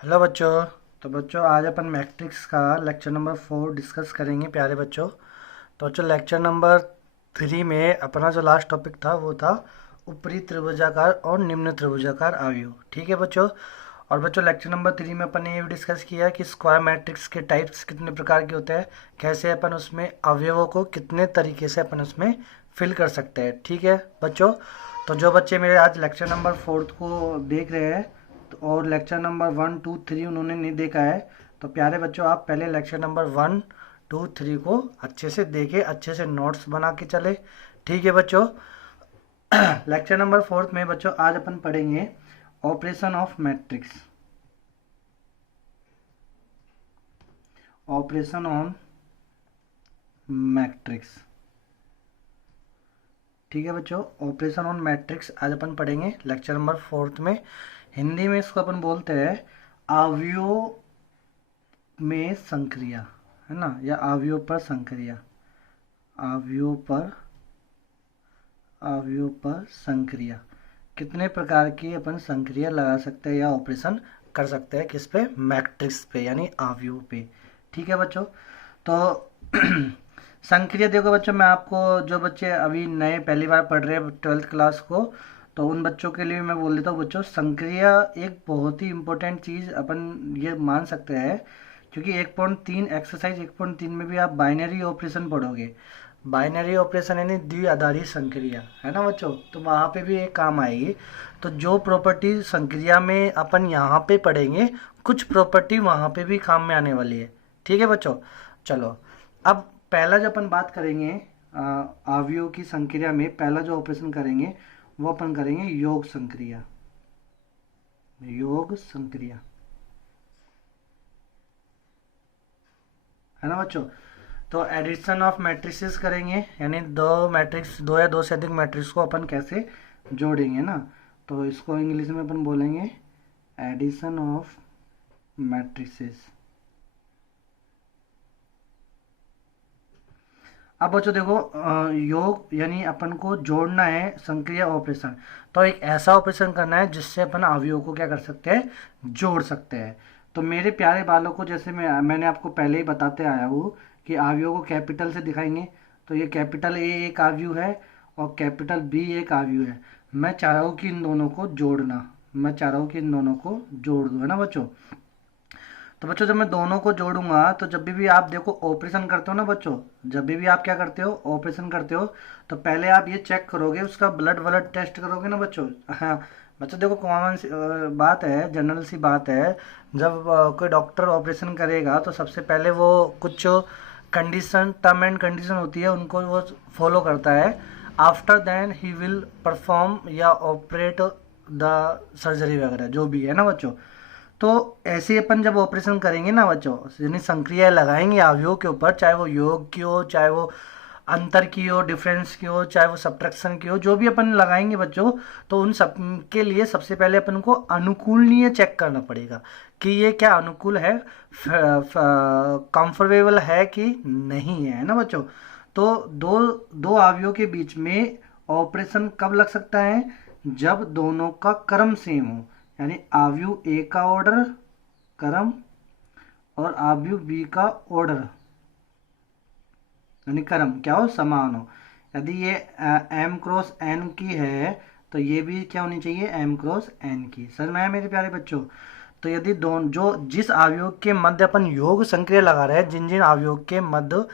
Hello बच्चों। तो बच्चों आज अपन मैट्रिक्स का लेक्चर नंबर 4 डिस्कस करेंगे प्यारे बच्चों। तो बच्चों लेक्चर नंबर 3 में अपना जो लास्ट टॉपिक था वो था ऊपरी त्रिभुजाकार और निम्न त्रिभुजाकार अवयव। ठीक है बच्चों। और बच्चों लेक्चर नंबर 3 में अपन ने ये भी डिस्कस किया कि स्क्वायर मैट्रिक्स के टाइप्स कितने प्रकार के होते हैं, कैसे अपन उसमें अवयवों को कितने तरीके से अपन उसमें फिल कर सकते हैं। ठीक है बच्चों। तो जो बच्चे मेरे आज लेक्चर नंबर 4 को देख रहे हैं और लेक्चर नंबर 1 2 3 उन्होंने नहीं देखा है, तो प्यारे बच्चों आप पहले लेक्चर नंबर 1 2 3 को अच्छे से देखें, अच्छे से नोट्स बना के चले। ठीक है बच्चों। लेक्चर नंबर 4 में बच्चों आज अपन पढ़ेंगे operation of matrix, operation on matrix. ठीक है बच्चों, ऑपरेशन ऑन मैट्रिक्स आज अपन पढ़ेंगे लेक्चर नंबर 4 में। हिंदी में इसको अपन बोलते हैं अवयव में संक्रिया, है ना, या अवयव पर संक्रिया, अवयव पर अवयव पर संक्रिया। कितने प्रकार की अपन संक्रिया लगा सकते हैं या ऑपरेशन कर सकते हैं किस पे, मैट्रिक्स पे यानी अवयव पे। ठीक है बच्चों। तो संक्रिया देखो बच्चों, मैं आपको जो बच्चे अभी नए पहली बार पढ़ रहे हैं 12th क्लास को, तो उन बच्चों के लिए मैं बोल देता हूँ बच्चों, संक्रिया एक बहुत ही इंपॉर्टेंट चीज़ अपन ये मान सकते हैं, क्योंकि 1.3 एक्सरसाइज 1.3 में भी आप बाइनरी ऑपरेशन पढ़ोगे। बाइनरी ऑपरेशन यानी द्विआधारी संक्रिया, है ना बच्चों, तो वहाँ पे भी एक काम आएगी। तो जो प्रॉपर्टी संक्रिया में अपन यहाँ पे पढ़ेंगे, कुछ प्रॉपर्टी वहाँ पे भी काम में आने वाली है। ठीक है बच्चों। चलो अब पहला जो अपन बात करेंगे अवयव की संक्रिया में, पहला जो ऑपरेशन करेंगे वो अपन करेंगे योग संक्रिया, योग संक्रिया, है ना बच्चों। तो एडिशन ऑफ मैट्रिसेस करेंगे, यानी दो मैट्रिक्स, दो या दो से अधिक मैट्रिक्स को अपन कैसे जोड़ेंगे ना, तो इसको इंग्लिश में अपन बोलेंगे एडिशन ऑफ मैट्रिसेस। अब बच्चों देखो योग यानी अपन को जोड़ना है संक्रिया ऑपरेशन, तो एक ऐसा ऑपरेशन करना है जिससे अपन अवयवों को क्या कर सकते हैं, जोड़ सकते हैं। तो मेरे प्यारे बालों को, जैसे मैंने आपको पहले ही बताते आया हूँ कि अवयवों को कैपिटल से दिखाएंगे, तो ये कैपिटल ए एक अवयव है और कैपिटल बी एक अवयव है। मैं चाह रहा हूँ कि इन दोनों को जोड़ना, मैं चाह रहा हूँ कि इन दोनों को जोड़ दूँ, है ना बच्चों। तो बच्चों जब मैं दोनों को जोड़ूंगा, तो जब भी आप देखो ऑपरेशन करते हो ना बच्चों, जब भी आप क्या करते हो, ऑपरेशन करते हो, तो पहले आप ये चेक करोगे, उसका ब्लड व्लड टेस्ट करोगे ना बच्चों। हाँ बच्चों देखो, कॉमन सी बात है, जनरल सी बात है, जब कोई डॉक्टर ऑपरेशन करेगा तो सबसे पहले वो कुछ कंडीशन, टर्म एंड कंडीशन होती है, उनको वो फॉलो करता है। After then he will perform या ऑपरेट द सर्जरी वगैरह जो भी है ना बच्चों। तो ऐसे अपन जब ऑपरेशन करेंगे ना बच्चों, यानी संक्रिया लगाएंगे अवयवों के ऊपर, चाहे वो योग की हो, चाहे वो अंतर की हो, डिफरेंस की हो, चाहे वो सब्ट्रैक्शन की हो, जो भी अपन लगाएंगे बच्चों, तो उन सब के लिए सबसे पहले अपन को अनुकूलनीय चेक करना पड़ेगा कि ये क्या अनुकूल है, कंफर्टेबल है कि नहीं है ना बच्चों। तो दो दो अवयवों के बीच में ऑपरेशन कब लग सकता है, जब दोनों का क्रम सेम हो, यानी अवयव ए का ऑर्डर क्रम और अवयव बी का ऑर्डर यानी क्रम क्या हो, समान हो। यदि ये एम क्रॉस एन की है, तो ये भी क्या होनी चाहिए, एम क्रॉस एन की। समझ में आया मेरे प्यारे बच्चों। तो यदि दोनों जो जिस अवयव के मध्य अपन योग संक्रिया लगा रहे हैं, जिन जिन अवयव के मध्य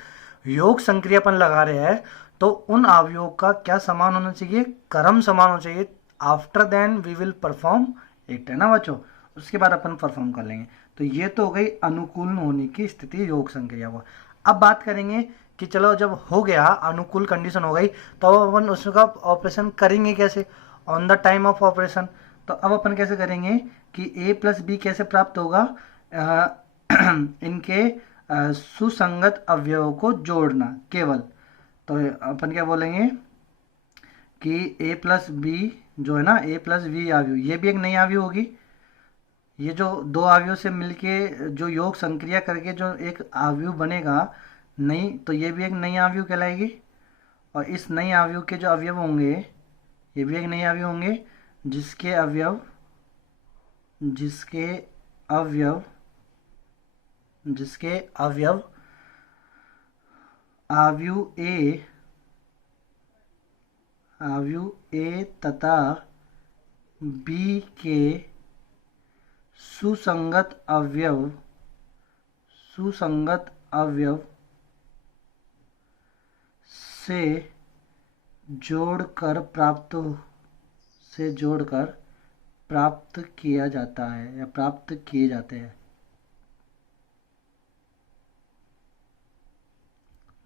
योग संक्रिया अपन लगा रहे हैं, तो उन अवयवों का क्या समान होना चाहिए, क्रम समान होना चाहिए। After then we will perform it, है ना बच्चों, उसके बाद अपन परफॉर्म कर लेंगे। तो ये तो हो गई अनुकूल होने की स्थिति योग संक्रिया को। अब बात करेंगे कि चलो जब हो गया, अनुकूल कंडीशन हो गई, तो अब अपन उसका ऑपरेशन करेंगे कैसे, on the time of operation. तो अब अपन कैसे करेंगे कि ए प्लस बी कैसे प्राप्त होगा, इनके सुसंगत अवयवों को जोड़ना केवल। तो अपन क्या बोलेंगे कि ए प्लस बी जो है ना, ए प्लस बी अवयव, ये भी एक नई अवयव होगी। ये जो दो अवयव से मिलके जो योग संक्रिया करके जो एक अवयव बनेगा नई, तो ये भी एक नई अवयव कहलाएगी। और इस नई अवयव के जो अवयव होंगे, ये भी एक नए अवयव होंगे, जिसके अवयव जिसके अवयव जिसके अवयव आव्यू ए तथा बी के सुसंगत अवयव से जोड़कर प्राप्त किया जाता है या प्राप्त किए जाते हैं।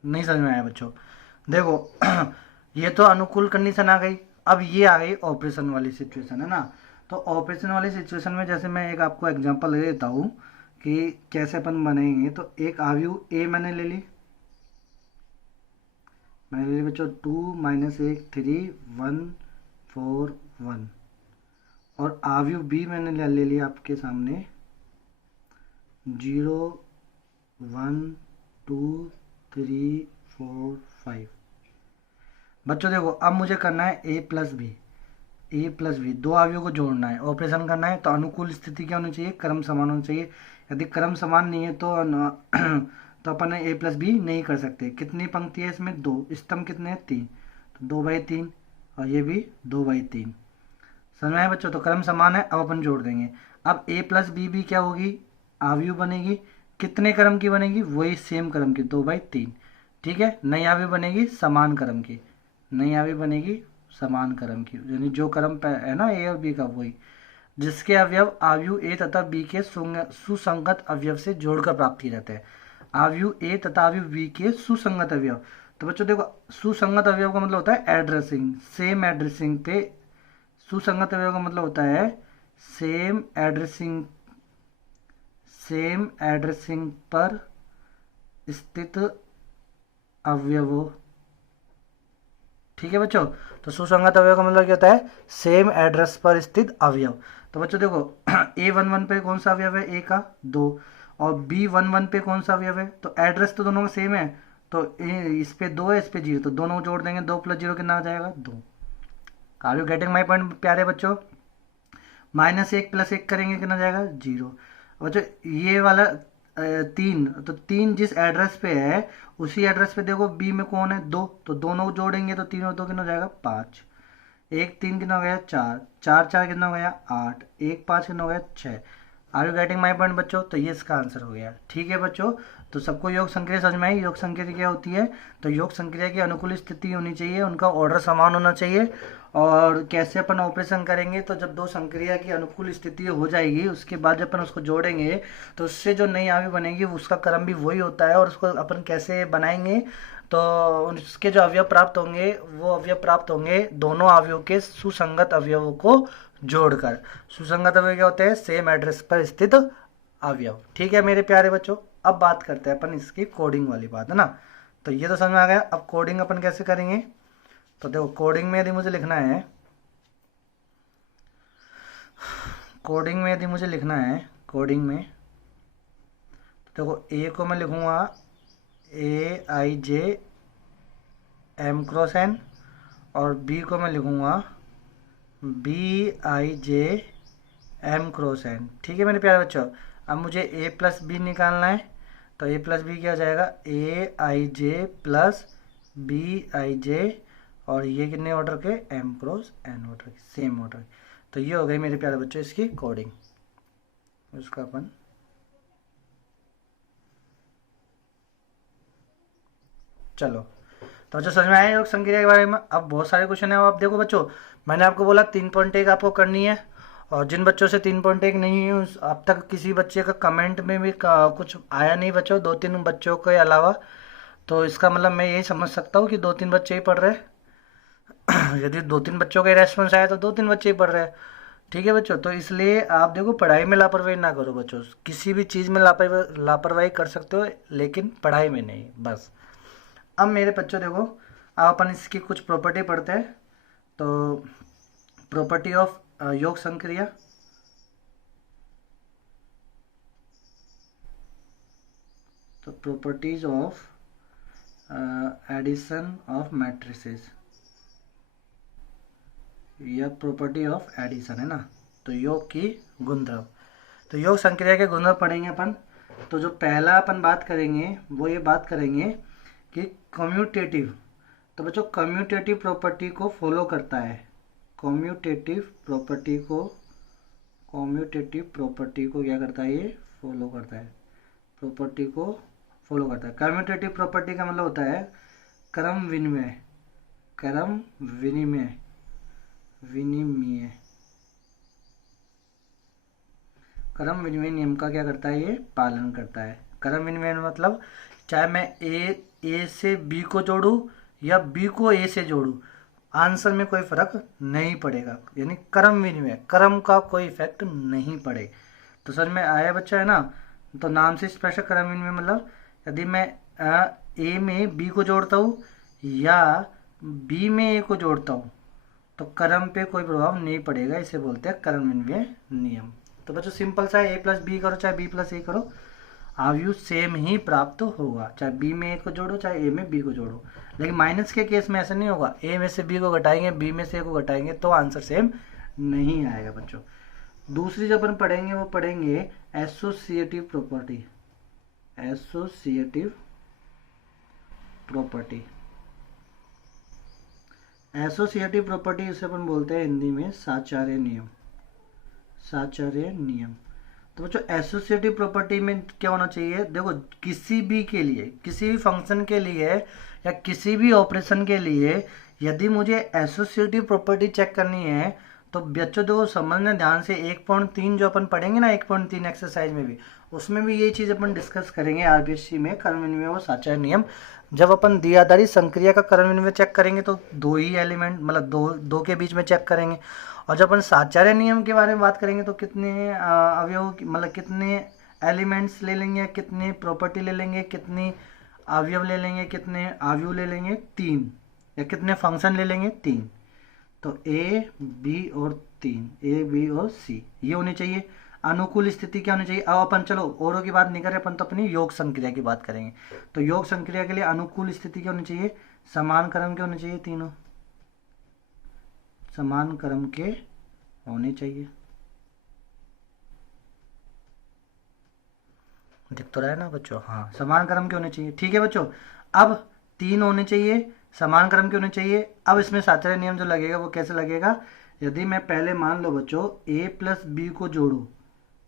नहीं समझ में आया बच्चों? देखो ये तो अनुकूल कंडीशन आ गई। अब ये आ गई ऑपरेशन वाली सिचुएशन, है ना। तो ऑपरेशन वाली सिचुएशन में जैसे मैं एक आपको एग्जांपल ले देता हूँ कि कैसे अपन बनाएंगे। तो एक आव्यूह ए मैंने ले ली बच्चों, 2 - 1 3 1 4 1। और आव्यूह बी मैंने ले लिया आपके सामने 0 1 2 3 4 5। बच्चों देखो अब मुझे करना है ए प्लस बी, दो आव्यूहों को जोड़ना है, ऑपरेशन करना है। तो अनुकूल स्थिति क्या होनी चाहिए? क्रम समान होना चाहिए। यदि क्रम समान नहीं है तो तो अपन ए प्लस बी नहीं कर सकते। कितनी पंक्ति है इसमें? 2। स्तंभ कितने हैं? 3। तो 2/3 और ये भी 2/3। समझ में आया बच्चों? तो क्रम समान है, अब अपन जोड़ देंगे। अब ए प्लस बी भी क्या होगी? आव्यूह बनेगी। कितने क्रम की बनेगी? वही सेम क्रम की, 2/3। ठीक है। नई आव्यूह बनेगी समान क्रम की, यानी जो क्रम पे है ना ए और बी का, वही जिसके अवयव आव्यूह ए तथा बी के सुसंगत अवयव से जोड़कर प्राप्त किए जाते हैं। आव्यूह ए तथा आव्यूह बी के सुसंगत अवयव। तो बच्चों देखो सुसंगत अवयव का मतलब होता है एड्रेसिंग, सेम एड्रेसिंग पे। सुसंगत अवयव का मतलब होता है सेम एड्रेसिंग पर स्थित अवयवों। ठीक है बच्चों। तो सुसंगत अवयव का मतलब क्या होता है? सेम एड्रेस पर स्थित अवयव। तो बच्चों देखो A11 पे कौन सा अवयव है? ए का 2। और B11 पे कौन सा अवयव है? तो एड्रेस तो दोनों का सेम है। तो इस पे 2 है, इस पे 0, तो दोनों को जोड़ देंगे। 2 + 0 कितना आ जाएगा? 2। Are you getting my point प्यारे बच्चों? -1 + 1 करेंगे कितना जाएगा? 0। बच्चों ये वाला 3, तो 3 जिस एड्रेस पे है उसी एड्रेस पे देखो बी में कौन है? 2, तो दोनों को जोड़ेंगे तो 3 और 2 कितना हो जाएगा? 5। 1 3 कितना हो गया? 4। 4 4 कितना हो गया? 8। 1 5 कितना हो गया? 6। Are you getting my point बच्चों? तो ये इसका आंसर हो गया। ठीक है बच्चों। तो सबको योग संक्रिया समझ में आई? योग संक्रिया क्या होती है? तो योग संक्रिया की अनुकूल स्थिति होनी चाहिए, उनका ऑर्डर समान होना चाहिए। और कैसे अपन ऑपरेशन करेंगे? तो जब दो संक्रिया की अनुकूल स्थिति हो जाएगी उसके बाद जब अपन उसको जोड़ेंगे तो उससे जो नई आव्यूह बनेगी उसका क्रम भी वही होता है। और उसको अपन कैसे बनाएंगे? तो उसके जो अवयव प्राप्त होंगे वो अवयव प्राप्त होंगे दोनों अवयवों के सुसंगत अवयवों को जोड़कर। सुसंगत अवयव क्या होते हैं? सेम एड्रेस पर स्थित अवयव। ठीक है मेरे प्यारे बच्चों। अब बात करते हैं अपन इसकी कोडिंग वाली बात, है ना। तो ये तो समझ में आ गया। अब कोडिंग अपन कैसे करेंगे? तो देखो कोडिंग में यदि मुझे लिखना है कोडिंग में तो देखो ए को मैं लिखूंगा AIJ M×N और बी को मैं लिखूंगा BIJ M×N। ठीक है मेरे प्यारे बच्चों। अब मुझे A + B निकालना है। तो A + B क्या हो जाएगा? AIJ + BIJ और ये कितने ऑर्डर के? M×N ऑर्डर के, सेम ऑर्डर। तो ये हो गई मेरे प्यारे बच्चों इसकी कोडिंग। उसका अपन चलो तो अच्छा समझ में आया योग संक्रिया के बारे में। अब बहुत सारे क्वेश्चन है। अब आप देखो बच्चों मैंने आपको बोला 3.1 आपको करनी है। और जिन बच्चों से 3.1 नहीं है अब तक किसी बच्चे का कमेंट में भी कुछ आया नहीं बच्चों, 2-3 बच्चों के अलावा। तो इसका मतलब मैं यही समझ सकता हूँ कि 2-3 बच्चे ही पढ़ रहे हैं। यदि 2-3 बच्चों का रेस्पॉन्स आया तो 2-3 बच्चे ही पढ़ रहे हैं। ठीक है बच्चों। तो इसलिए आप देखो पढ़ाई में लापरवाही ना करो बच्चों। किसी भी चीज़ में लापरवाही कर सकते हो लेकिन पढ़ाई में नहीं, बस। अब मेरे बच्चों देखो अब अपन इसकी कुछ प्रॉपर्टी पढ़ते हैं। तो प्रॉपर्टी ऑफ योग संक्रिया। तो properties of addition of matrices या प्रॉपर्टी ऑफ एडिशन, है ना। तो योग की गुणधर्म। तो योग संक्रिया के गुण पढ़ेंगे अपन। तो जो पहला अपन बात करेंगे वो ये बात करेंगे कि कम्यूटेटिव। तो बच्चों कम्यूटेटिव प्रॉपर्टी को फॉलो करता है, कम्यूटेटिव प्रॉपर्टी को क्या करता है, ये फॉलो करता है, प्रॉपर्टी को फॉलो करता है। कम्यूटेटिव प्रॉपर्टी का मतलब होता है क्रम विनिमय, क्रम विनिमय, क्रम विनिमय नियम का क्या करता है, ये पालन करता है। क्रम विनिमय मतलब चाहे मैं ए से बी को जोड़ूं या बी को ए से जोड़ूं, आंसर में कोई फर्क नहीं पड़ेगा, यानी क्रम विनिमय, क्रम का कोई इफेक्ट नहीं पड़े। तो समझ में आया बच्चा, है ना। तो नाम से स्पष्ट क्रम विनिमय मतलब यदि मैं ए में बी को जोड़ता हूँ या बी में ए को जोड़ता हूँ तो क्रम पे कोई प्रभाव नहीं पड़ेगा, इसे बोलते हैं क्रम विनिमय नियम। तो बच्चों सिंपल सा है, ए प्लस बी करो चाहे बी प्लस ए करो, आव्यूह सेम ही प्राप्त होगा, चाहे बी में ए को जोड़ो चाहे ए में बी को जोड़ो। लेकिन माइनस के केस में ऐसा नहीं होगा, ए में से बी को घटाएंगे बी में से ए को घटाएंगे तो आंसर सेम नहीं आएगा बच्चों। दूसरी जो अपन पढ़ेंगे वो पढ़ेंगे associative property, associative property. Associative property इसे अपन बोलते हैं हिंदी में साचार्य नियम, साचार्य नियम। तो बच्चों एसोसिएटिव प्रॉपर्टी में क्या होना चाहिए, देखो किसी भी के लिए, किसी भी फंक्शन के लिए या किसी भी ऑपरेशन के लिए यदि मुझे एसोसिएटिव प्रॉपर्टी चेक करनी है तो बच्चों देखो समझना ध्यान से, 1.3 जो अपन पढ़ेंगे ना 1.3 एक्सरसाइज में भी, उसमें भी ये चीज़ अपन डिस्कस करेंगे आरबीएससी में, क्रम विनिमय और साचार्य नियम। जब अपन दियादारी संक्रिया का क्रम विनिमय चेक करेंगे तो दो ही एलिमेंट मतलब दो के बीच में चेक करेंगे, और जब अपन साचार्य नियम के बारे में बात करेंगे तो कितने अवयव मतलब कितने एलिमेंट्स ले लेंगे, कितने प्रॉपर्टी ले लेंगे, कितनी अवयव ले लेंगे, कितने अवयव ले लेंगे 3, या कितने फंक्शन ले लेंगे 3। तो ए बी और 3, ए बी और सी ये होनी चाहिए। अनुकूल स्थिति क्या होनी चाहिए, अब अपन चलो औरों की बात नहीं करें, अपन तो अपनी योग संक्रिया की बात करेंगे। तो योग संक्रिया के लिए अनुकूल स्थिति क्या होनी चाहिए, समान क्रम के होने चाहिए, तीनों समान क्रम के होने चाहिए। दिख तो रहा है ना बच्चों, हाँ समान क्रम के होने चाहिए, ठीक है बच्चों। अब 3 होने चाहिए, समान क्रम के होने चाहिए। अब इसमें साचार्य नियम जो लगेगा वो कैसे लगेगा, यदि मैं पहले मान लो बच्चों a प्लस बी को जोड़ूँ,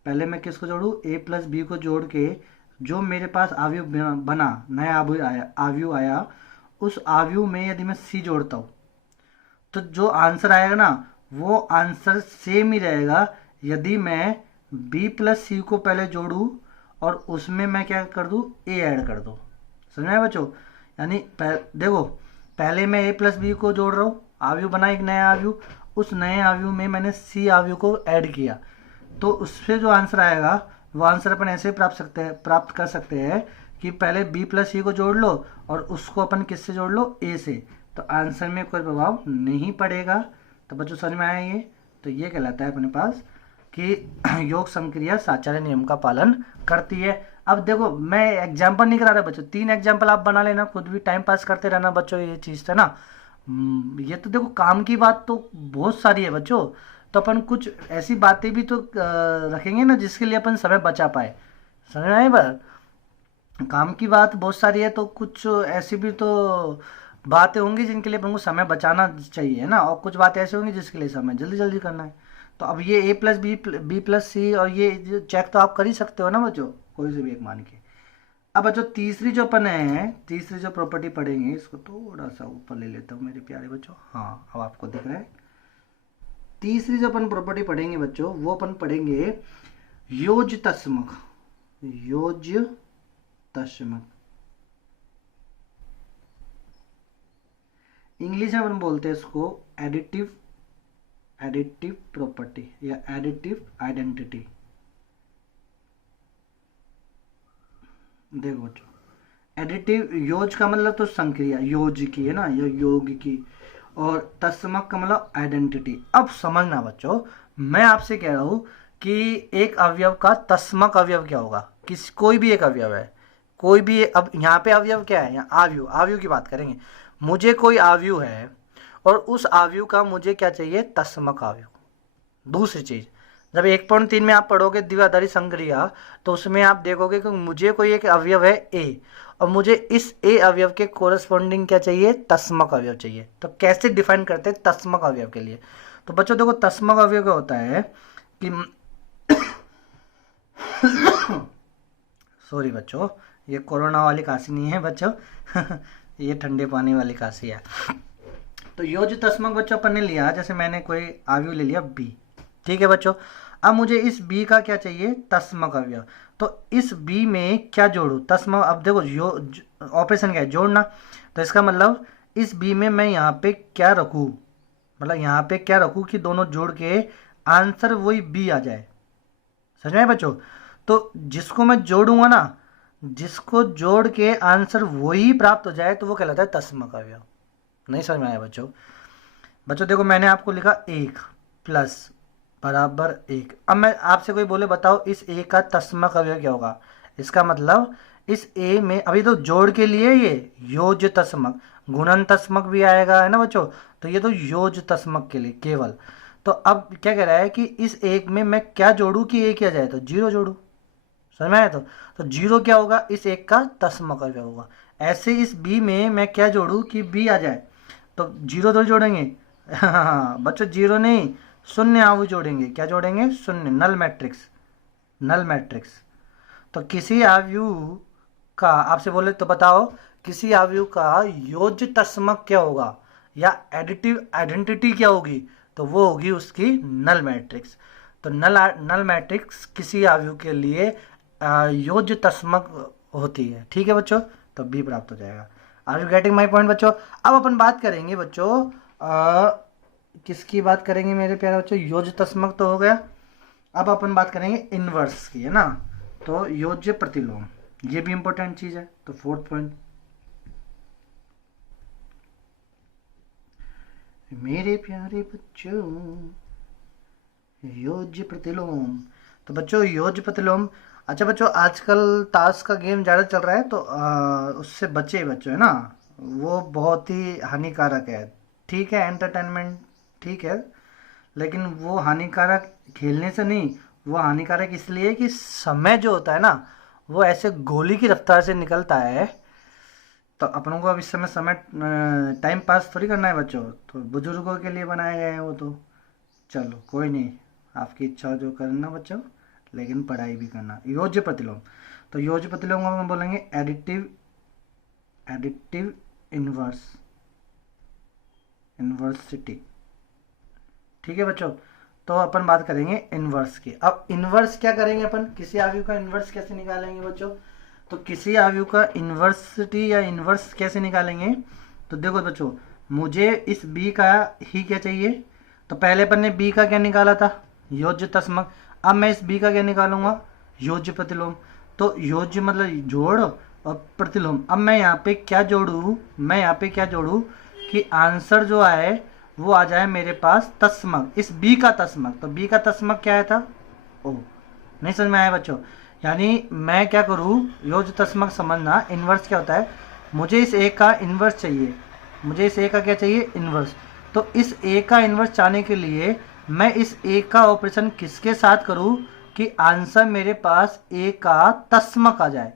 पहले मैं किसको जोड़ूँ, a प्लस बी को जोड़ के जो मेरे पास आव्यूह बना, नया आव्यूह आया, उस आव्यूह में यदि मैं c जोड़ता हूँ तो जो आंसर आएगा ना वो आंसर सेम ही रहेगा यदि मैं b प्लस सी को पहले जोड़ूँ और उसमें मैं क्या कर दूँ, a ऐड कर दूँ। समझ में आया बच्चों, यानी देखो पहले मैं a प्लस बी को जोड़ रहा हूँ, आव्यूह बना एक नया आव्यूह, उस नए आव्यूह में मैंने सी आव्यूह को ऐड किया, तो उससे जो आंसर आएगा वो आंसर अपन ऐसे प्राप्त कर सकते हैं कि पहले b प्लस सी को जोड़ लो और उसको अपन किससे जोड़ लो, a से, तो आंसर में कोई प्रभाव नहीं पड़ेगा। तो बच्चों समझ में आया ये, तो ये कहलाता है अपने पास कि योग संक्रिया साचार्य नियम का पालन करती है। अब देखो मैं एग्जाम्पल नहीं करा रहा बच्चों, 3 एग्जाम्पल आप बना लेना, खुद भी टाइम पास करते रहना बच्चों, ये चीज़ था ना। ये तो देखो काम की बात तो बहुत सारी है बच्चों, तो अपन कुछ ऐसी बातें भी तो रखेंगे ना जिसके लिए अपन समय बचा पाए। समझ में आए बात, काम की बात बहुत सारी है तो कुछ ऐसी भी तो बातें होंगी जिनके लिए अपन को समय बचाना चाहिए, है ना, और कुछ बातें ऐसी होंगी जिसके लिए समय जल्दी जल्दी करना है। तो अब ये a प्लस बी प्लस सी और ये चेक तो आप कर ही सकते हो ना बच्चों, कोई से भी एक मान के। अब बच्चों तीसरी जो अपन है, तीसरी जो प्रॉपर्टी पढ़ेंगे, इसको थोड़ा सा ऊपर ले लेता हूँ मेरे प्यारे बच्चों, हाँ अब आपको दिख रहा है। तीसरी जो अपन प्रॉपर्टी पढ़ेंगे बच्चों वो अपन पढ़ेंगे योज तस्मक, योज तस्मक, इंग्लिश में अपन बोलते हैं इसको एडिटिव प्रॉपर्टी या एडिटिव आइडेंटिटी। देखो बच्चों एडिटिव, योज का मतलब तो संक्रिया, योज की है ना, या योग की, और तस्मक का मतलब आइडेंटिटी। अब समझना बच्चों, मैं आपसे कह रहा हूं कि एक अवयव का तस्मक अवयव क्या होगा, कोई भी एक अवयव है, कोई भी, अब यहाँ पे अवयव क्या है, यहाँ आव्यूह की बात करेंगे। मुझे कोई आव्यूह है और उस आव्यूह का मुझे क्या चाहिए, तस्मक आव्यूह। दूसरी चीज जब 1.3 में आप पढ़ोगे द्विआधारी संक्रिया तो उसमें आप देखोगे कि मुझे कोई एक अवयव है ए, और मुझे इस ए अवयव के कोरस्पॉन्डिंग क्या चाहिए, तस्मक अवयव चाहिए। तो कैसे डिफाइन करते हैं तस्मक अवयव के लिए? तो बच्चों देखो तस्मक अवयव क्या होता है कि सॉरी बच्चों, ये कोरोना वाली खांसी नहीं है बच्चों ये ठंडे पानी वाली खांसी है। तो योज्य तस्मक बच्चों अपन ने लिया, जैसे मैंने कोई अवयव ले लिया बी, ठीक है बच्चों। अब मुझे इस बी का क्या चाहिए, तस्मक अवयव। तो इस बी में क्या जोड़ू, तस्मक। अब देखो ऑपरेशन क्या है, जोड़ना। तो इसका मतलब इस बी में मैं यहाँ पे क्या रखूँ, मतलब यहाँ पे क्या रखूँ कि दोनों जोड़ के आंसर वही बी आ जाए। समझ में बच्चों? तो जिसको मैं जोड़ूंगा ना, जिसको जोड़ के आंसर वही प्राप्त हो जाए तो वो कहलाता है तस्मक अवयव। नहीं समझ में आया बच्चों? बच्चों देखो मैंने आपको लिखा 1 प्लस बराबर 1। अब मैं आपसे कोई बोले बताओ इस ए का तस्मक अवयव क्या होगा, इसका मतलब इस ए में अभी तो जोड़ के लिए ये योज्य तस्मक, गुणन तस्मक भी आएगा है ना बच्चों। तो ये तो योज्य तस्मक के लिए केवल। तो अब क्या कह रहा है कि इस एक में मैं क्या जोड़ू कि ए किया जाए, तो 0 जोड़ू। समझ में आया? तो 0 क्या होगा, इस एक का तस्मक अवयव होगा। ऐसे इस बी में मैं क्या जोड़ू कि बी आ जाए, तो 0 तो जोड़ेंगे हाँ बच्चों 0 नहीं, शून्य आयु जोड़ेंगे। क्या जोड़ेंगे, शून्य, नल मैट्रिक्स, नल मैट्रिक्स। तो किसी आयु का आपसे बोले तो बताओ किसी आयु का योज्य तस्मक क्या होगा या एडिटिव आइडेंटिटी क्या होगी, तो वो होगी उसकी नल मैट्रिक्स। तो नल मैट्रिक्स किसी आयु के लिए योज्य तस्मक होती है। ठीक है बच्चों, तो बी प्राप्त हो जाएगा। Are you getting my point बच्चों? अब अपन बात करेंगे बच्चों किसकी बात करेंगे मेरे प्यारे बच्चों, योज्य तस्मक तो हो गया। अब अपन बात करेंगे इनवर्स की, है ना। तो योज्य प्रतिलोम, ये भी इंपॉर्टेंट चीज है। तो 4th पॉइंट मेरे प्यारे बच्चों, योज्य प्रतिलोम। तो बच्चों योज्य प्रतिलोम, अच्छा बच्चों आजकल ताश का गेम ज़्यादा चल रहा है तो उससे बचे बच्चों, है ना। वो बहुत ही हानिकारक है। ठीक है एंटरटेनमेंट, ठीक है, लेकिन वो हानिकारक खेलने से नहीं, वो हानिकारक इसलिए कि समय जो होता है ना वो ऐसे गोली की रफ्तार से निकलता है। तो अपनों को अब इस समय टाइम पास थोड़ी करना है बच्चों, तो बुजुर्गों के लिए बनाए गए हैं वो। तो चलो कोई नहीं, आपकी इच्छा जो करना बच्चों, लेकिन पढ़ाई भी करना। योज्य प्रतिलोम, तो योज्य प्रतिलोम को हम बोलेंगे एडिटिव, एडिटिव इनवर्स, इनवर्सिटी। ठीक है बच्चों, तो अपन बात करेंगे इनवर्स की। अब इनवर्स क्या करेंगे अपन, किसी आयु का इनवर्स कैसे निकालेंगे बच्चों? तो किसी आयु का इनवर्सिटी या इनवर्स कैसे निकालेंगे? तो देखो बच्चों मुझे इस बी का ही क्या चाहिए, तो पहले अपन ने बी का क्या निकाला था, योज्य तस्मक। अब मैं इस बी का क्या निकालूंगा, योज्य प्रतिलोम। तो योज्य मतलब जोड़ और प्रतिलोम। अब मैं यहाँ पे क्या जोड़ू, मैं यहाँ पे क्या जोड़ू कि आंसर जो आए वो आ जाए मेरे पास तस्मक, इस बी का तस्मक। तो बी का तस्मक क्या आया था, ओ। नहीं समझ में आया बच्चों? यानी मैं क्या करूँ, योज्य तस्मक समझना, इनवर्स क्या होता है, मुझे इस ए का इनवर्स चाहिए, मुझे इस ए का क्या चाहिए, इनवर्स। तो इस ए का इनवर्स चाहने के लिए मैं इस ए का ऑपरेशन किसके साथ करूँ कि आंसर मेरे पास ए का तस्मक आ जाए,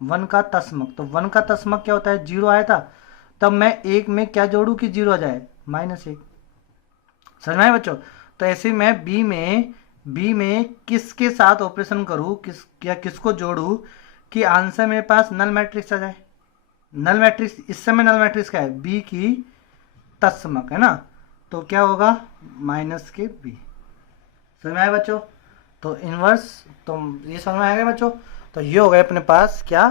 1 का तस्मक। तो 1 का तस्मक क्या होता है, 0 आया था, तब मैं 1 में क्या जोड़ूँ कि 0 आ जाए, -1। समझ में आया बच्चों? तो ऐसे मैं बी में किसके साथ ऑपरेशन करूँ, किस या किसको जोड़ूँ कि आंसर मेरे पास नल मैट्रिक्स आ जाए। नल मैट्रिक्स, इस समय नल मैट्रिक्स क्या है, बी की तस्मक, है ना। तो क्या होगा, -b। समझ में आया बच्चों? तो इनवर्स, तो ये समझ में आएगा बच्चों। तो ये हो गए अपने पास क्या,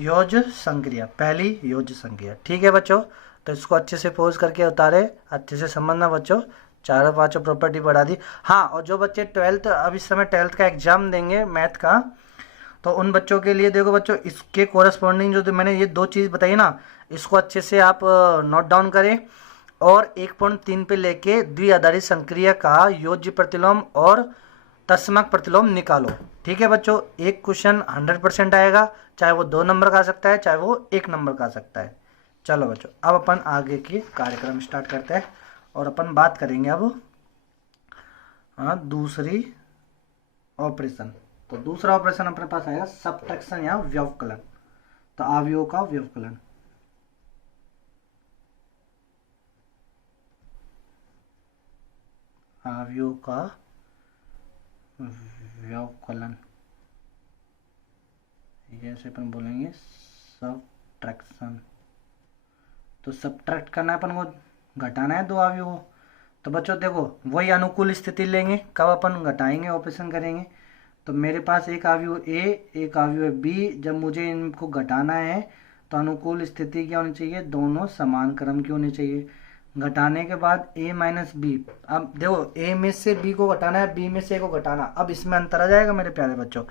योज्य संक्रिया, पहली योज्य संक्रिया। ठीक है बच्चों, तो इसको अच्छे से पोज करके उतारे, अच्छे से समझना बच्चों। 4 प्रॉपर्टी बढ़ा दी। हाँ, और जो बच्चे 12th अब इस समय 12th का एग्जाम देंगे मैथ का, तो उन बच्चों के लिए देखो बच्चों इसके कोरस्पॉन्डिंग जो मैंने ये 2 चीज़ बताई ना, इसको अच्छे से आप नोट डाउन करें और 1.3 पे लेके द्विआधारी संक्रिया का योज्य प्रतिलोम और तस्मक प्रतिलोम निकालो। ठीक है बच्चों, एक क्वेश्चन 100% आएगा, चाहे वो 2 नंबर का आ सकता है, चाहे वो 1 नंबर का आ सकता है। चलो बच्चों, अब अपन आगे की कार्यक्रम स्टार्ट करते हैं और अपन बात करेंगे अब हाँ, दूसरी ऑपरेशन। तो दूसरा ऑपरेशन अपने पास आएगा सबट्रैक्शन या व्यवकलन। तो अवयवों का व्यवकलन, अवयवों का व्यवकलन, जैसे अपन बोलेंगे सबट्रैक्शन। तो सबट्रैक्ट करना है अपन को, घटाना है दो अवयवों। तो बच्चों देखो, वही अनुकूल स्थिति लेंगे, कब अपन घटाएंगे, ऑपरेशन करेंगे। तो मेरे पास एक अवयव ए, एक अवयव बी, जब मुझे इनको घटाना है तो अनुकूल स्थिति क्या होनी चाहिए, दोनों समान क्रम की होनी चाहिए। घटाने के बाद a माइनस बी, अब देखो a में से b को घटाना है, b में से a को घटाना, अब इसमें अंतर आ जाएगा मेरे प्यारे बच्चों।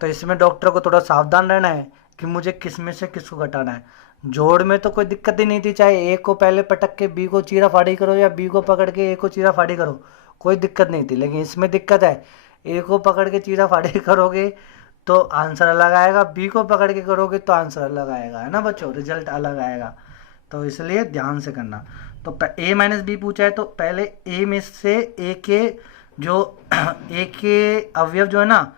तो इसमें डॉक्टर को थोड़ा सावधान रहना है कि मुझे किस में से किसको घटाना है। जोड़ में तो कोई दिक्कत ही नहीं थी, चाहे a को पहले पटक के b को चीरा फाड़ी करो या b को पकड़ के a को चीरा फाड़ी करो, कोई दिक्कत नहीं थी। लेकिन इसमें दिक्कत है, a को पकड़ के चीरा फाड़ी करोगे तो आंसर अलग आएगा, b को पकड़ के करोगे तो आंसर अलग आएगा, है ना बच्चों, रिजल्ट अलग आएगा। तो इसलिए ध्यान से करना। तो a माइनस बी पूछा है तो पहले a में से a के जो a के अवयव जो है ना,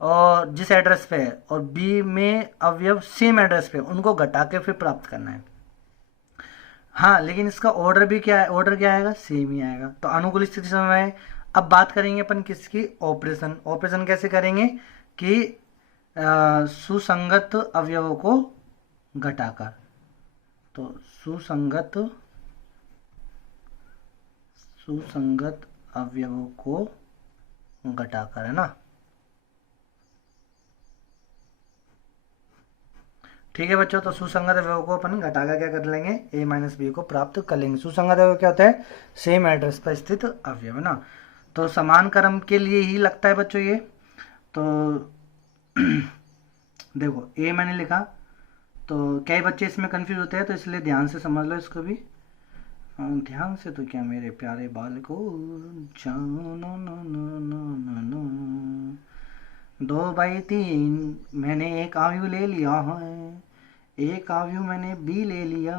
और जिस एड्रेस पे है, और b में अवयव सेम एड्रेस पे, उनको घटा के फिर प्राप्त करना है। हाँ, लेकिन इसका ऑर्डर भी क्या है, ऑर्डर क्या आएगा, सेम ही आएगा। तो अनुकूल स्थिति समय है। अब बात करेंगे अपन किसकी, ऑपरेशन। ऑपरेशन कैसे करेंगे कि सुसंगत अवयवों को घटाकर। तो सुसंगत अवयवों को घटाकर, है ना। ठीक है बच्चों, तो सुसंगत अवयवों को अपन घटाकर क्या कर लेंगे, a माइनस बी को प्राप्त कर लेंगे। सुसंगत अवयव क्या होता है, सेम एड्रेस पर स्थित अवयव, है ना। तो समान क्रम के लिए ही लगता है बच्चों ये। तो देखो a मैंने लिखा, तो कई बच्चे इसमें कंफ्यूज होते हैं, तो इसलिए ध्यान से समझ लो इसको भी। ध्यान से तो क्या मेरे प्यारे बालको, जानो ना ना ना ना ना, 2/3 मैंने एक अवयव ले लिया है, एक अवयव मैंने बी ले लिया,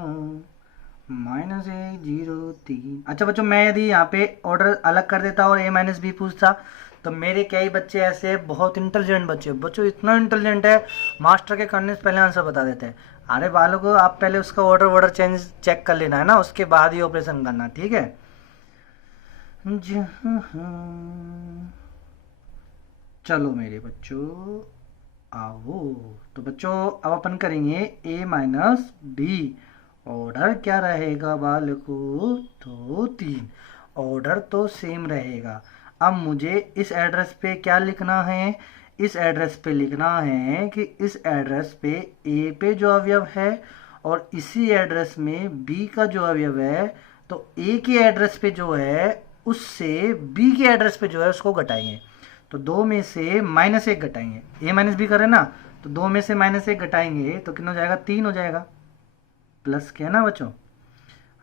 -1 0 3। अच्छा बच्चों, मैं यदि यहाँ पे ऑर्डर अलग कर देता और a माइनस बी पूछता, तो मेरे कई बच्चे ऐसे बहुत इंटेलिजेंट बच्चों इतना इंटेलिजेंट है, मास्टर के करने से पहले आंसर बता देते हैं। अरे बालकों, आप पहले उसका ऑर्डर चेंज चेक कर लेना, है ना, उसके बाद ही ऑपरेशन करना, ठीक है। चलो मेरे बच्चों आओ। तो बच्चों अब अपन करेंगे a माइनस बी। ऑर्डर क्या रहेगा बालकों, 2 3, ऑर्डर तो सेम रहेगा। अब मुझे इस एड्रेस पे क्या लिखना है, इस एड्रेस पे लिखना है कि इस एड्रेस पे a पे जो अवयव है और इसी एड्रेस में b का जो अवयव है, तो a के एड्रेस पे जो है उससे b के एड्रेस पे जो है उसको घटाएंगे। तो 2 में से -1 घटाएंगे, a माइनस बी करें ना, तो 2 में से -1 घटाएंगे तो कितना हो जाएगा, 3 हो जाएगा। प्लस क्या है ना बच्चों,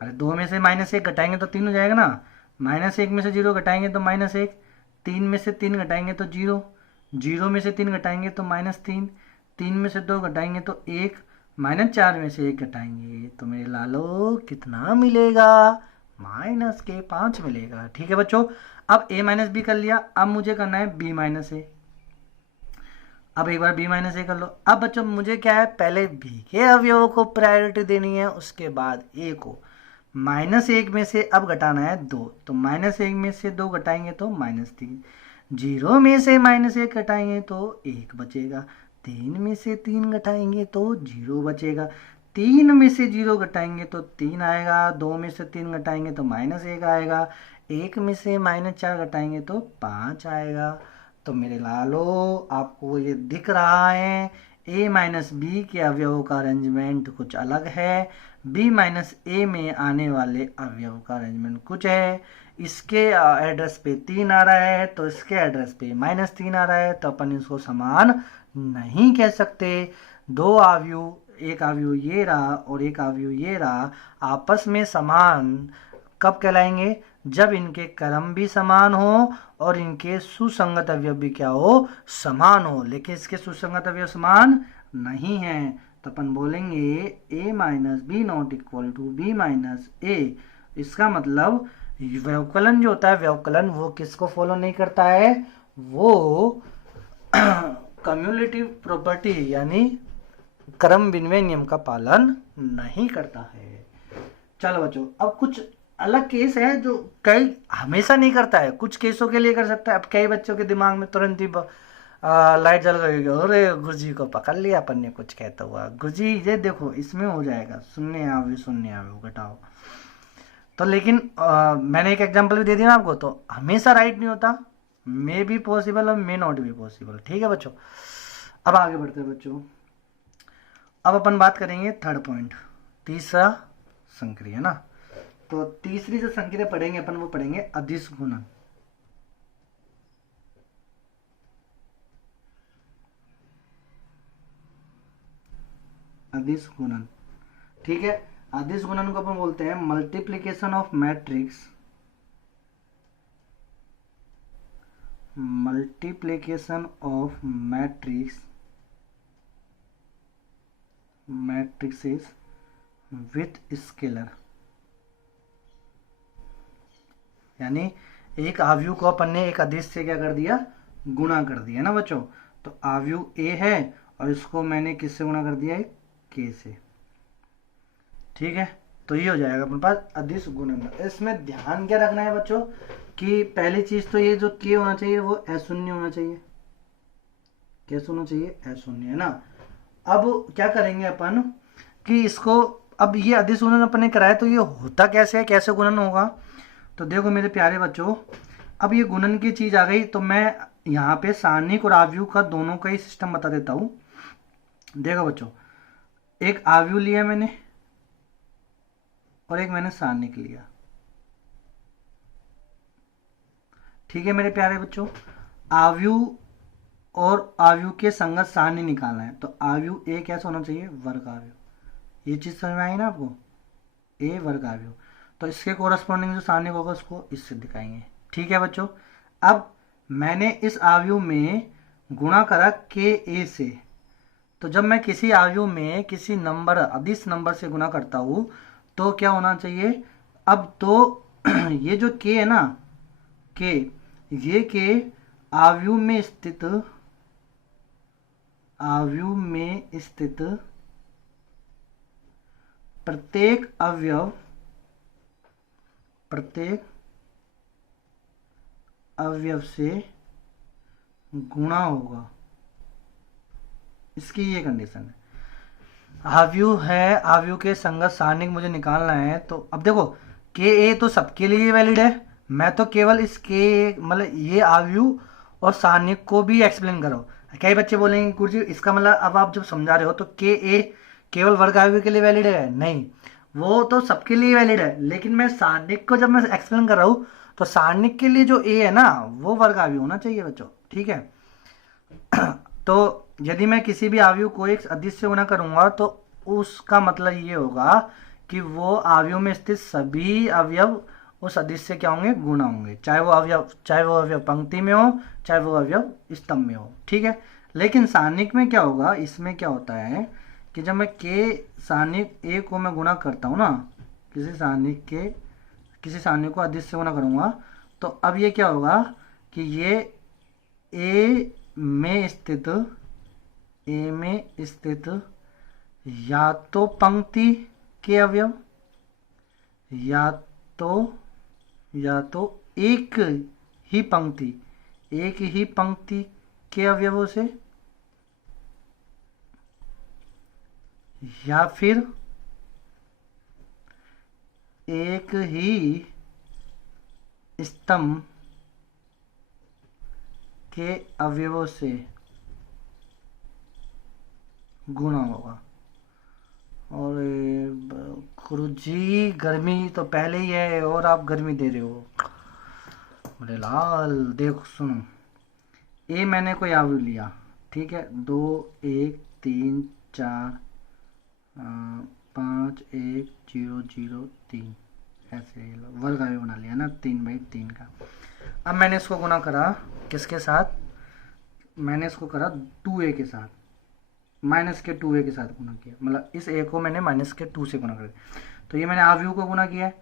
अरे 2 में से -1 घटाएंगे तो 3 हो जाएगा ना, -1 में से 0 घटाएंगे तो -1, 3 में से 3 घटाएंगे तो 0, 0 में से 3 घटाएंगे तो -3, 3 में से 2 घटाएंगे तो 1, -4 में से 1 घटाएंगे तो मेरे लालो कितना मिलेगा, -5 मिलेगा। ठीक है बच्चों, अब a माइनस बी कर लिया, अब मुझे करना है b माइनस ए। अब एक बार b माइनस ए कर लो। अब बच्चों मुझे क्या है, पहले b के अवयवों को प्रायोरिटी देनी है, उसके बाद a को। -1 में से अब घटाना है 2, तो -1 में से 2 घटाएंगे तो -3, 0 में से -1 घटाएंगे तो 1 बचेगा, 3 में से 3 घटाएंगे तो 0 बचेगा, 3 में से 0 घटाएंगे तो 3 आएगा, 2 में से 3 घटाएंगे तो -1 आएगा, 1 में से -4 घटाएंगे तो 5 आएगा। तो मेरे लालो आपको ये दिख रहा है, a माइनस बी के अवयवों का अरेंजमेंट कुछ अलग है, b माइनस ए में आने वाले अवयव का अरेंजमेंट कुछ है। इसके एड्रेस पे 3 आ रहा है तो इसके एड्रेस पे -3 आ रहा है, तो अपन इसको समान नहीं कह सकते। दो अवयव, एक अवयव ये रहा और एक अवयव ये रहा, आपस में समान कब कहलाएंगे, जब इनके क्रम भी समान हो और इनके सुसंगत अवयव भी क्या हो, समान हो। लेकिन इसके सुसंगत अवयव समान नहीं है, तो अपन बोलेंगे a minus B not equal to B minus A. इसका मतलब व्यवकलन जो होता है, व्यवकलन वो किसको फॉलो नहीं करता है, वो कम्युलेटिव प्रॉपर्टी यानी क्रम विनिमय नियम का पालन नहीं करता है। चलो बच्चों, अब कुछ अलग केस है जो कई हमेशा नहीं करता है, कुछ केसों के लिए कर सकता है। अब कई बच्चों के दिमाग में तुरंत ही लाइट जल गई, अरे गुरुजी को पकड़ लिया अपन ने कुछ कहता हुआ, गुरुजी ये देखो इसमें हो जाएगा शून्य आवे घटाओ। तो लेकिन मैंने एक एग्जांपल भी दे दिया ना आपको, तो हमेशा राइट नहीं होता, मे बी पॉसिबल और मे नॉट बी पॉसिबल। ठीक है बच्चों, अब आगे बढ़ते हैं बच्चों। अब अपन बात करेंगे थर्ड पॉइंट, तीसरा संक्रिया ना। तो तीसरी जो संक्रिया पढ़ेंगे अपन वो पढ़ेंगे अदिश गुणन। अदिश गुणन, ठीक है। अदिश गुणन को अपन बोलते हैं multiplication of matrix, multiplication of matrixes with scalar. यानी एक आव्यूह को अपन ने एक अदिश से क्या कर दिया, गुणा कर दिया ना बच्चों। तो आव्यूह ए है और इसको मैंने किससे गुणा कर दिया है, के से। ठीक है, तो ये हो जाएगा अपने पास अदिश गुणन। इसमें ध्यान क्या रखना है बच्चों कि पहली चीज तो ये जो के होना चाहिए वो अशून्य होना चाहिए। कैसे होना चाहिए, अशून्य, है ना। अब क्या करेंगे अपन कि इसको, अब ये अदिश गुणन अपन ने कराया तो ये होता कैसे है, कैसे गुणन होगा। तो देखो मेरे प्यारे बच्चों, अब ये गुणन की चीज आ गई तो मैं यहाँ पे सारणिक और आव्यूह का दोनों का ही सिस्टम बता देता हूँ। देखो बच्चों, एक आव्यूह लिया मैंने और एक मैंने सारणिक लिया। ठीक है मेरे प्यारे बच्चों, आव्यूह और आव्यूह के संगत सारणी निकालना है। तो आव्यूह ए कैसा होना चाहिए, वर्ग आव्यूह। ये चीज समझ में आई ना आपको, ए वर्ग आव्यूह। तो इसके कोरस्पॉन्डिंग जो सारणिक होगा उसको इससे दिखाएंगे। ठीक है बच्चों, अब मैंने इस आव्यूह में गुणा करा के ए से। तो जब मैं किसी आव्यूह में किसी नंबर, अदिश नंबर से गुणा करता हूं तो क्या होना चाहिए, अब तो ये जो के है ना, के, ये के आव्यूह में स्थित, आव्यूह में स्थित प्रत्येक अवयव, प्रत्येक अवयव से गुणा होगा। इसकी ये कंडीशन है। आव्यूह है, आव्यूह के संगत सारणिक मुझे निकालना है। तो अब देखो के ए तो सबके लिए वैलिड है, मैं तो केवल इस के मतलब ये आव्यूह और सारणिक को भी एक्सप्लेन करो। कई बच्चे बोलेंगे गुरुजी इसका मतलब अब आप जब समझा रहे हो तो के ए केवल वर्ग आव्यूह के लिए वैलिड है, नहीं, वो तो सबके लिए वैलिड है, लेकिन मैं सारणिक को जब मैं एक्सप्लेन कर रहा हूँ तो सारणिक के लिए जो ए है ना वो वर्ग आव्यूह होना चाहिए बच्चों। ठीक है, तो यदि मैं किसी भी आव्यूह को एक अदिश से गुणा करूंगा तो उसका मतलब ये होगा कि वो आव्यूह में स्थित सभी अवयव उस अदिश से क्या होंगे, गुणा होंगे, चाहे वो अवयव पंक्ति में हो, चाहे वो अवयव स्तंभ में हो। ठीक है, लेकिन सारणिक में क्या होगा, इसमें क्या होता है कि जब मैं के सारणिक ए को मैं गुणा करता हूँ ना, किसी सारणिक को अदिश से गुणा करूंगा तो अब ये क्या होगा कि ये ए में स्थित या तो पंक्ति के अवयव या तो एक ही पंक्ति के अवयवों से, या फिर एक ही स्तंभ के अवयवों से गुणा होगा। और गुरुजी गर्मी तो पहले ही है और आप गर्मी दे रहे हो। बोले लाल देखो सुनो, ए मैंने कोई आव्यूह लिया, ठीक है, 2 1 3 4 5 1 0 0 3 ऐसे वर्ग आव्यूह बना लिया ना 3/3 का। अब मैंने इसको गुणा करा किसके साथ, मैंने इसको करा 2a के साथ, माइनस के 2a के साथ गुणा किया, मतलब इस a को मैंने माइनस के 2 से गुणा कर दिया। तो ये मैंने आव्यूह को गुणा किया है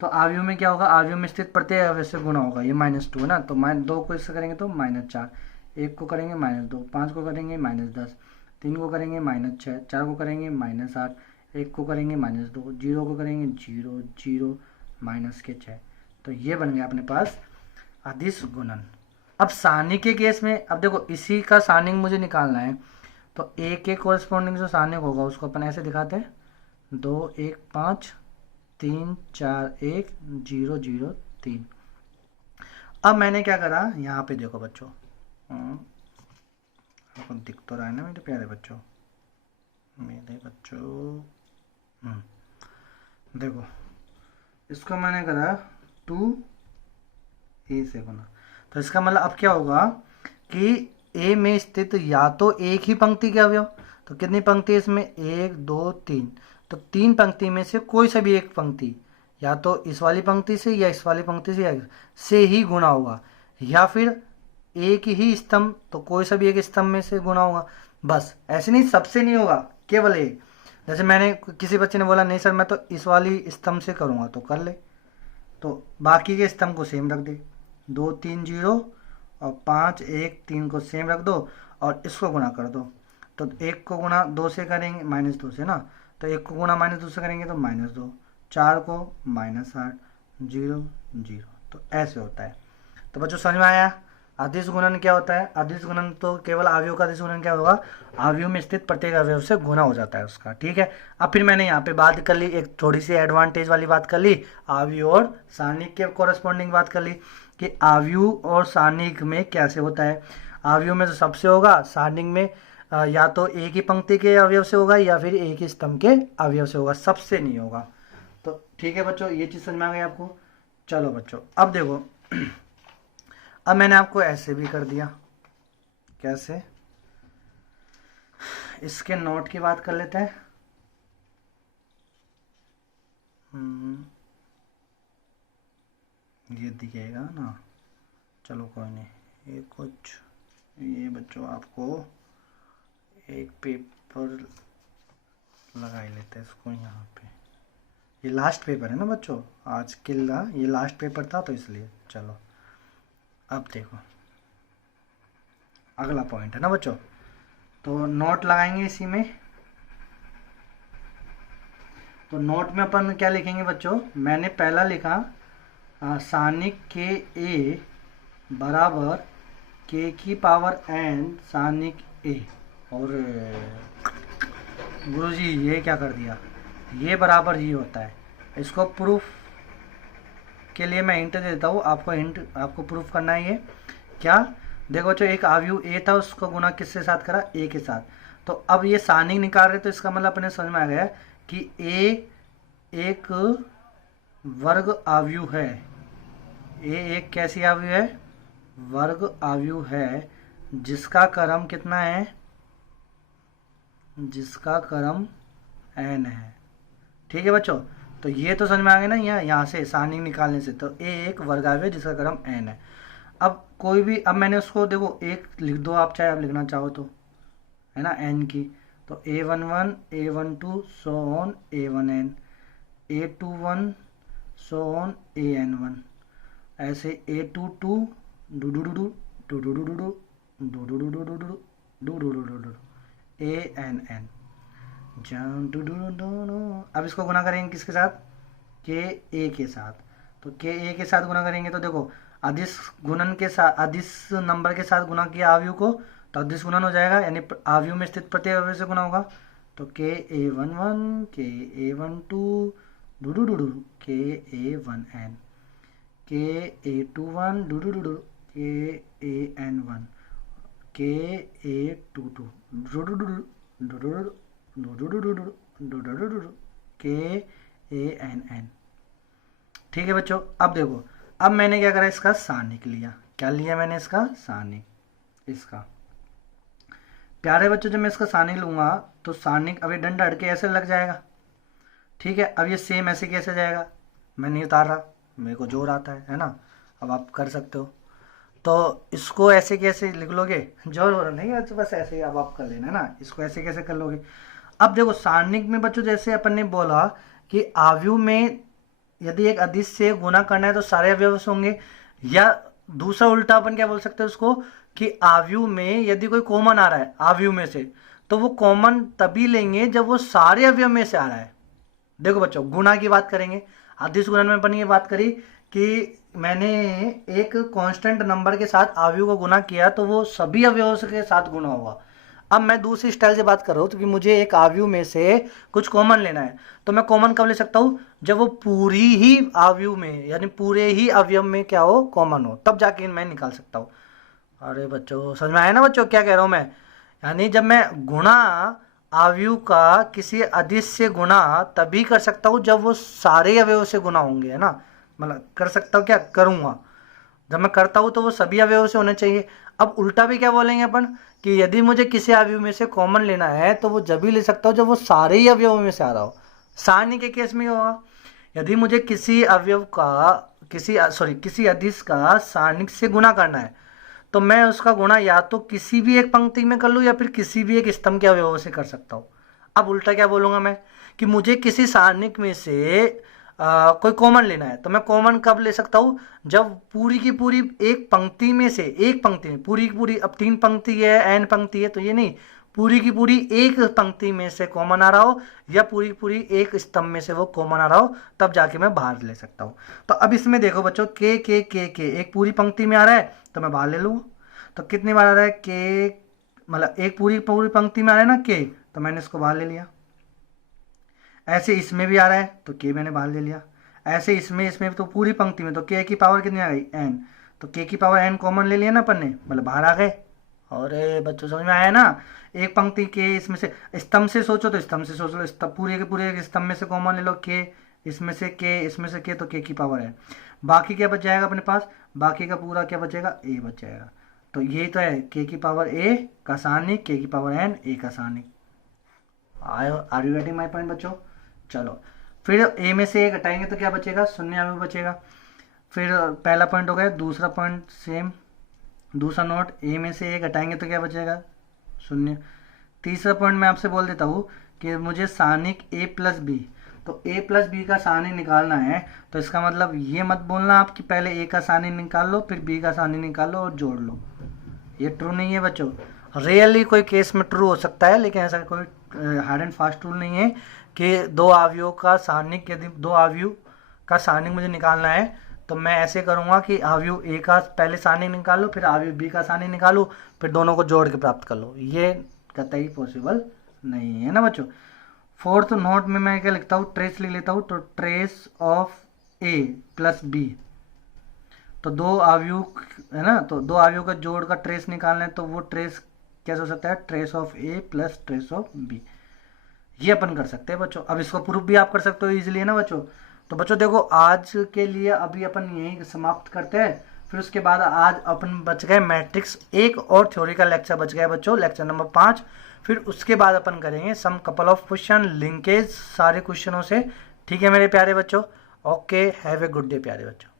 तो आव्यूह में क्या होगा, आव्यूह में स्थित प्रत्येक अवयव से गुणा होगा, ये -2 है ना, तो -2 को इससे करेंगे तो -4, 1 को करेंगे -2, 5 को करेंगे -10, 3 को करेंगे -6, 4 को करेंगे -8, 1 को करेंगे -2, 0 को करेंगे 0, 0 -6। तो ये बन गया अपने पास अदिश गुणन। अब सारणिक के केस में, अब देखो इसी का सारणिक मुझे निकालना है, तो ए के कोरस्पॉन्डिंग जो सारणिक होगा उसको अपन ऐसे दिखाते हैं, 2 1 5 3 4 1 0 0 3। अब मैंने क्या करा, यहाँ पे देखो बच्चों, आपको दिख तो रहा है ना मेरे प्यारे बच्चों, मेरे बच्चों, देखो इसको मैंने करा 2a से गुना, तो इसका मतलब अब क्या होगा कि a में स्थित या तो एक ही पंक्ति के अवयव, तो कितनी पंक्ति है इसमें, 1 2 3, तो 3 पंक्ति में से कोई सा भी एक पंक्ति, या तो इस वाली पंक्ति से या इस वाली पंक्ति से, या से ही गुना होगा, या फिर एक ही स्तंभ, तो कोई सा भी एक स्तंभ में से गुना होगा। बस ऐसे नहीं, सबसे नहीं होगा, केवल एक। जैसे मैंने, किसी बच्चे ने बोला नहीं सर मैं तो इस वाली स्तंभ से करूँगा, तो कर ले, तो बाकी के स्तंभ को सेम रख दे, 2 3 0 और 5 1 3 को सेम रख दो और इसको गुणा कर दो। तो 1 को गुणा 2 से करेंगे, -2 से ना, तो 1 को गुणा -2 से करेंगे तो -2, 4 को -8, 0 0। तो ऐसे होता है। तो बच्चों समझ में आया अदिश गुणन क्या होता है। अदिश गुणन तो केवल अवयव का अदिश गुणन क्या होगा, अवयव में स्थित प्रत्येक अवयव से गुना हो जाता है उसका, ठीक है। अब फिर मैंने यहाँ पे बात कर ली, एक थोड़ी सी एडवांटेज वाली बात कर ली, अवयव और सारणिक के कोरस्पॉन्डिंग बात कर ली कि अवयव और सारणिक में कैसे होता है। अवयव में तो सबसे होगा, सारणिक में या तो एक ही पंक्ति के अवयव से होगा या फिर एक ही स्तंभ के अवयव से होगा, सबसे नहीं होगा। तो ठीक है बच्चों, ये चीज़ समझ में आ गई आपको। चलो बच्चों अब देखो, अब मैंने आपको ऐसे भी कर दिया, कैसे, इसके नोट की बात कर लेते हैं। ये दिखेगा ना, चलो कोई नहीं, ये कुछ, ये बच्चों आपको एक पेपर लगा ही लेते हैं इसको यहाँ पे, ये लास्ट पेपर है ना बच्चों, आज किला ये लास्ट पेपर था तो इसलिए। चलो अब देखो अगला पॉइंट है ना बच्चों, तो नोट लगाएंगे इसी में। तो नोट में अपन क्या लिखेंगे बच्चों, मैंने पहला लिखा सारणिक के ए बराबर के की पावर n सारणिक ए, और गुरुजी ये क्या कर दिया, ये बराबर ही होता है। इसको प्रूफ के लिए मैं हिंट दे देता हूँ आपको, हिंट आपको प्रूफ करना है ये क्या। देखो बच्चों, एक अवयव ए था, उसको गुना किसके साथ करा, ए के साथ। तो अब ये सारणिक निकाल रहे, तो इसका मतलब अपने समझ में आ गया कि ए एक वर्ग अवयव है, ए एक कैसी अवयव है, वर्ग अवयव है, जिसका क्रम कितना है, जिसका क्रम n है। ठीक है बच्चों, तो ये तो समझ में आ गया ना, यहाँ से सारणिक निकालने से, तो ए एक वर्गावय है जिसका क्रम n है। अब कोई भी, अब मैंने उसको देखो एक लिख दो आप, चाहे आप लिखना चाहो तो, है ना, n की, तो a11 a12 so on a1n, a21 so on an1, ऐसे a22 do do do do do do do do do do do do do do do do do do an अब इसको गुना करेंगे किसके साथ, के ए के साथ। तो के ए के साथ गुना करेंगे तो देखो अदिश गुणन के साथ, अदिश नंबर के साथ गुना किया अवयव को, तो अदिश गुणन हो जाएगा, यानी अवयव में स्थित प्रत्येक अवयव से गुना होगा। तो के a11 के a12 do do do do के a1n, के a21 do do do do के an1, के a22 do do do do do do के an। ठीक है बच्चों, अब देखो, अब मैंने क्या करा, इसका सारणिक लिया, क्या लिया मैंने, इसका सारणिक, इसका। प्यारे बच्चों जब मैं इसका सारणिक लूंगा तो सारणिक अब ये डंडा हट के ऐसे लग जाएगा, ठीक है। अब ये सेम ऐसे कैसे जाएगा, मैं नहीं उतार रहा, मेरे को जोर आता है ना, अब आप कर सकते हो। तो इसको ऐसे कैसे लिख लोगे, जोर हो रहा नहीं है तो बस ऐसे ही अब आप कर लेना ना, इसको ऐसे कैसे कर लोगे। अब देखो सारणिक में बच्चों जैसे अपन ने बोला कि अवयव में यदि एक अदिश से गुना करना है तो सारे अवयव से होंगे, या दूसरा उल्टा अपन क्या बोल सकते हैं उसको कि आव्यूह में यदि कोई कॉमन आ रहा है आव्यूह में से, तो वो कॉमन तभी लेंगे जब वो सारे अवयव में से आ रहा है। देखो बच्चों, गुणा की बात करेंगे, अदिश गुणन में अपन ये बात करी कि मैंने एक कांस्टेंट नंबर के साथ आव्यूह को गुना किया तो वो सभी अवयवों के साथ गुना हुआ। अब मैं दूसरी स्टाइल से बात कर रहा हूँ तो कि मुझे एक आव्यूह में से कुछ कॉमन लेना है, तो मैं कॉमन कब ले सकता हूँ, जब वो पूरी ही आव्यूह में यानी पूरे ही अवयव में क्या हो, कॉमन हो, तब जाके मैं निकाल सकता हूँ। अरे बच्चों समझ में आया ना बच्चों क्या कह रहा हूँ मैं, यानी जब मैं गुणा आव्यूह का किसी अदिश से गुणा तभी कर सकता हूँ जब वो सारे अवयवों से गुणा होंगे, है ना, मतलब कर सकता हूँ, क्या करूँगा, जब मैं करता हूँ तो वो सभी अवयवों से होने चाहिए। अब उल्टा भी क्या बोलेंगे अपन कि यदि मुझे किसी अवयव में से कॉमन लेना है तो वो जब भी ले सकता हूँ जब वो सारे ही अवयवों में से आ रहा हो। सारणी के केस में होगा, यदि मुझे किसी अवयव का किसी अदिश का सारणिक से गुणा करना है तो मैं उसका गुणा या तो किसी भी एक पंक्ति में कर लूँ या फिर किसी भी एक स्तंभ के अवयवों से कर सकता हूँ। अब उल्टा क्या बोलूँगा मैं कि मुझे किसी सारणिक में से कोई कॉमन लेना है, तो मैं कॉमन कब ले सकता हूँ, जब पूरी की पूरी एक पंक्ति में से, एक पंक्ति में पूरी की पूरी, अब 3 पंक्ति है n पंक्ति है तो ये नहीं, पूरी की पूरी एक पंक्ति में से कॉमन आ रहा हो या पूरी की पूरी एक स्तंभ में से वो कॉमन आ रहा हो, तब जाके मैं बाहर ले सकता हूँ। तो अब इसमें देखो बच्चों के एक पूरी पंक्ति में आ रहा है तो मैं बाहर ले लूँगा, तो कितनी बार आ रहा है के, मतलब एक पूरी पूरी पंक्ति में आ रहा है ना के, तो मैंने इसको बाहर ले लिया। ऐसे इसमें भी आ रहा है तो के मैंने बाहर ले लिया। ऐसे इसमें तो पूरी पंक्ति में तो के की पावर कितनी आ गई n, तो के की पावर n कॉमन ले लिया ना अपन ने, मतलब बाहर आ गए। और बच्चों समझ में आया ना, एक पंक्ति के इसमें से स्तंभ से सोचो तो स्तंभ से सोच लो, स्तंभ पूरे के पूरे स्तंभ में से कॉमन ले लो के, इसमें से के तो के की पावर n, बाकी क्या बच जाएगा अपने पास, बाकी का पूरा क्या बचेगा, a बच जाएगा। तो यही तो है के की पावर a का सारणिक, के की पावर n a का सारणिक। Are you getting my point बच्चों। चलो फिर ए में से एक हटाएंगे तो क्या बचेगा, शून्य अवयव बचेगा। फिर पहला पॉइंट हो गया, दूसरा पॉइंट सेम, दूसरा नोट, ए में से एक हटाएंगे तो क्या बचेगा, शून्य। तीसरा पॉइंट मैं आपसे बोल देता हूँ कि मुझे सारणिक ए प्लस बी, तो ए प्लस बी का सारणिक निकालना है, तो इसका मतलब ये मत बोलना आप कि पहले ए का सारणिक निकाल लो फिर बी का सारणिक निकाल लो और जोड़ लो, ये ट्रू नहीं है बच्चों। रियली कोई केस में ट्रू हो सकता है लेकिन ऐसा कोई हार्ड एंड फास्ट रूल नहीं है कि दो अवयवों का सारणिक, यदि दो अवयव का सारणिक मुझे निकालना है तो मैं ऐसे करूँगा कि अवयव ए का पहले सारणिक निकाल लो फिर अवयव बी का सारणिक निकालो फिर दोनों को जोड़ के प्राप्त कर लो, ये कतई पॉसिबल नहीं है ना बच्चों। फोर्थ नोट में मैं क्या लिखता हूँ, ट्रेस लिख लेता हूँ, तो trace of A plus B, तो दो अवयव है ना, तो दो अवयव का जोड़ का ट्रेस निकालना है तो वो ट्रेस कैसे हो सकता है, trace of A plus trace of B, ये अपन कर सकते हैं बच्चों। अब इसको प्रूफ भी आप कर सकते हो इजीली, है ना बच्चों। तो बच्चों देखो आज के लिए अभी अपन यही समाप्त करते हैं, फिर उसके बाद आज अपन बच गए मैट्रिक्स, एक और थ्योरी का लेक्चर बच गया बच्चों, लेक्चर नंबर 5। फिर उसके बाद अपन करेंगे सम कपल ऑफ क्वेश्चन लिंकेज सारे क्वेश्चनों से, ठीक है मेरे प्यारे बच्चों। Okay, have a good day प्यारे बच्चों।